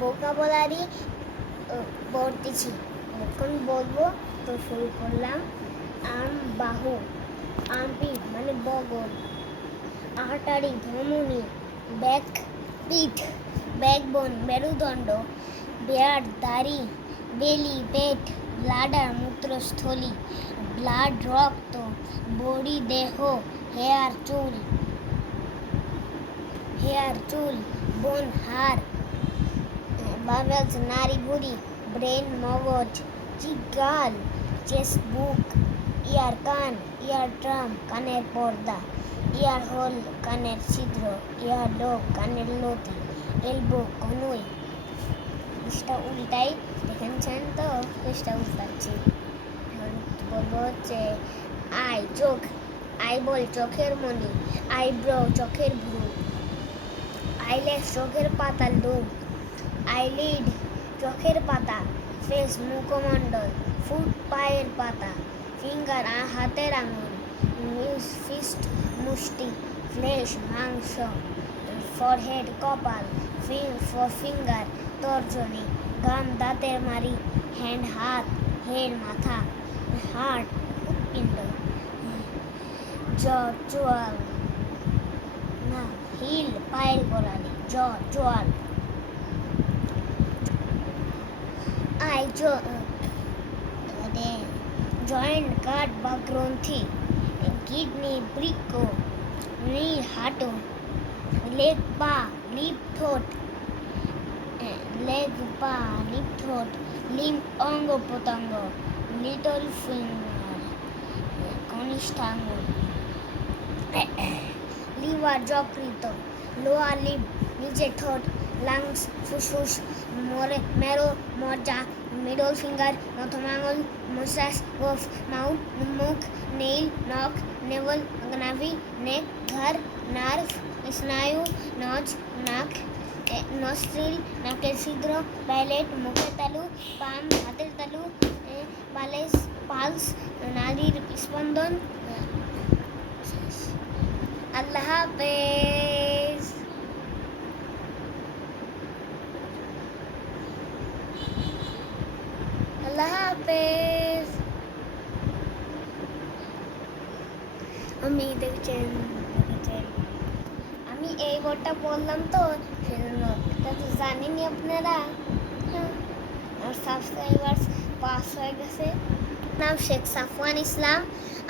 Vocabulary পড়তেছি। এখন বলবো, তো শুরু করলাম। আম বাহু, আম্পি মানে বগল, আর্টারি ধমনী, ব্যাক পিঠ, ব্যাকবোন মেরুদণ্ড, বেয়ার্ড দাড়ি, বেলি পেট, ব্লাডার মূত্রস্থলী, ব্লাড রক্ত, বডি দেহ, হেয়ার চুল, বোন হাড়, বাবেলস নাড়ি ভুঁড়ি, ব্রেন মগজ, চিক গাল, চেস্ট বুক, ইয়ার কান, ইয়ার ড্রাম কানের পর্দা, ইয়ার হোল কানের ছিদ্র, ইয়ার ডগ কানের লতি, এলবো কনুই। পৃষ্ঠা উল্টাই, দেখেছেন তো? পৃষ্ঠা উল্টাচ্ছি। এখন বলবো হচ্ছে আই চোখ, আইবল চোখের মণি, আইব্রো চোখের ভ্রু, আইলেস চোখের পাতার লোম, আইলিড চোখের পাতা, ফেস মুখমণ্ডল, ফুট পায়ের পাতা, ফিঙ্গার হাতের আঙুল, ফিস্ট মুষ্টি, ফ্লেশ মাংস, ফরহেড কপাল, ফিঙ্গার তর্জনী, গাম দাঁতের মাড়ি, হ্যান্ড হাত, হেড মাথা, হার্ট হৃৎপিণ্ড, চোয়াল না হিল পায়ের গোড়ালি, চোয়াল, জয়েন্ট গাঁট বা গ্রন্থি, কিডনি বৃক্ক, নি হাঁটু, লেগ পা লিপ ঠোঁট, লিম্ব অঙ্গ প্রত্যঙ্গ, লিটল ফিঙ্গার কনিষ্ঠ আঙুল, লিভার যকৃত, লোয়ার লিপ নিচের ঠোঁট, লাংস ফুসফুস, মেরো মজ্জা, মিডল ফিঙ্গার মধ্যম আঙুল, মুস্টাচ ওফ মাউথ মুখ, নেইল নখ, নেভল নাভি, নেক ঘাড়, নার্ভ স্নায়ু, নজ নাক, নস্ট্রিল নাকের ছিদ্র, প্যালেট মুখের তালু, পাম হাতের তালু, পালস নাড়ির স্পন্দন। আল্লাহ হাফেজ। আল্লাহ হাফেজ। দেখছেন আমি এই ওয়ার্ডটা বললাম তো সেজন্য, তা তো জানেনই আপনারা। আমার সাবস্ক্রাইবার্স 5 হয়ে গেছে। নাম শেখ সাফওয়ান ইসলাম,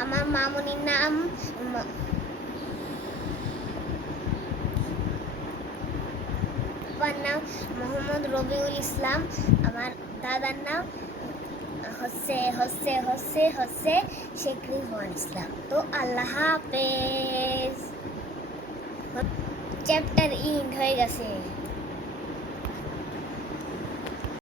আমার মামুনির নাম নাম মোহাম্মদ রবিউল ইসলাম, আমার দাদার নাম হচ্ছে শেখ রিজওয়ান ইসলাম। তো আল্লাহ হাফেজ। চ্যাপ্টার ইন্ড হয়ে গেছে।